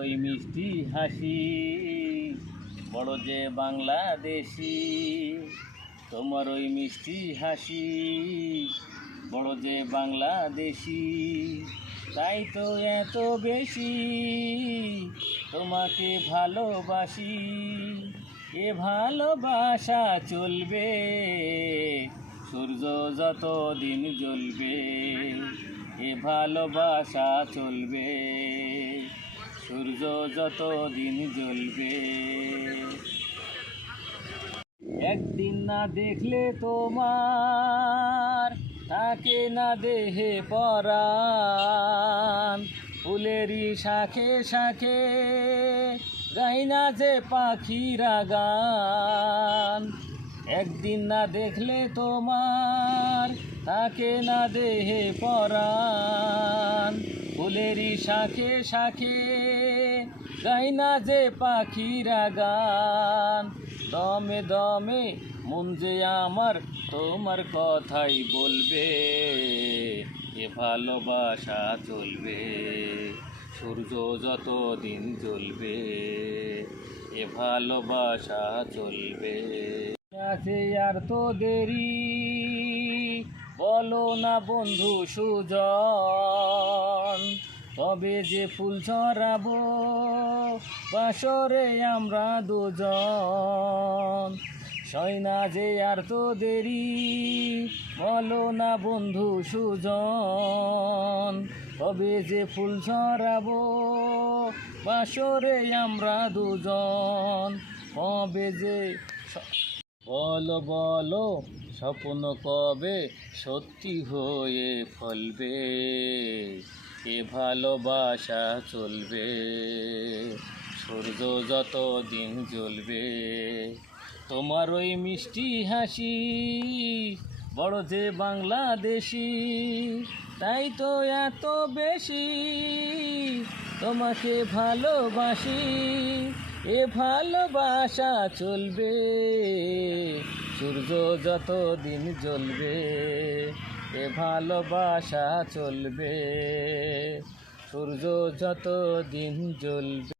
ওই মিষ্টি হাসি বড় যে বাংলাদেশি, তোমার ওই মিষ্টি হাসি বড় যে বাংলাদেশি, তাই তো এত বেশি তোমাকে ভালোবাসি। এ ভালোবাসা চলবে সূর্য যত দিন জ্বলবে, এ ভালোবাসা চলবে সূর্য যত দিন জ্বলবে। একদিন না দেখলে তোমার থাকে না দেহে পরাণ, ফুলেরই শাখে শাখে গাই না যে পাখিরা গান। একদিন না দেখলে তোমার থাকে না দেহে পরাণ, ফুলেরই শাখে শাখে গাই না যে পাখিরা গান। দমে দমে মন যে আমার তোমার কথাই বলবে, এ ভালোবাসা চলবে সূর্য যত দিন জ্বলবে, এ ভালোবাসা চলবে। আছে আর তো দেরি বলো না বন্ধু সুজন, তবে যে ফুল ছড়াবো বাসরে আমরা দুজন। সয় না যে আর তো দেরি বলো না বন্ধু সুজন, তবে যে ফুল ছড়াবো বাসরে আমরা দুজন। কবে যে বলো বলো স্বপ্ন কবে সত্যি হয়ে ফলবে, এ ভালোবাসা চলবে সূর্য যত দিন জ্বলবে। তোমার ওই মিষ্টি হাসি বড় যে বাংলাদেশি, তাই তো এত বেশি তোমাকে ভালোবাসি। এ ভালোবাসা চলবে সূর্য যত দিন জ্বলবে, এ ভালোবাসা চলবে সূর্য যত দিন জ্বলবে।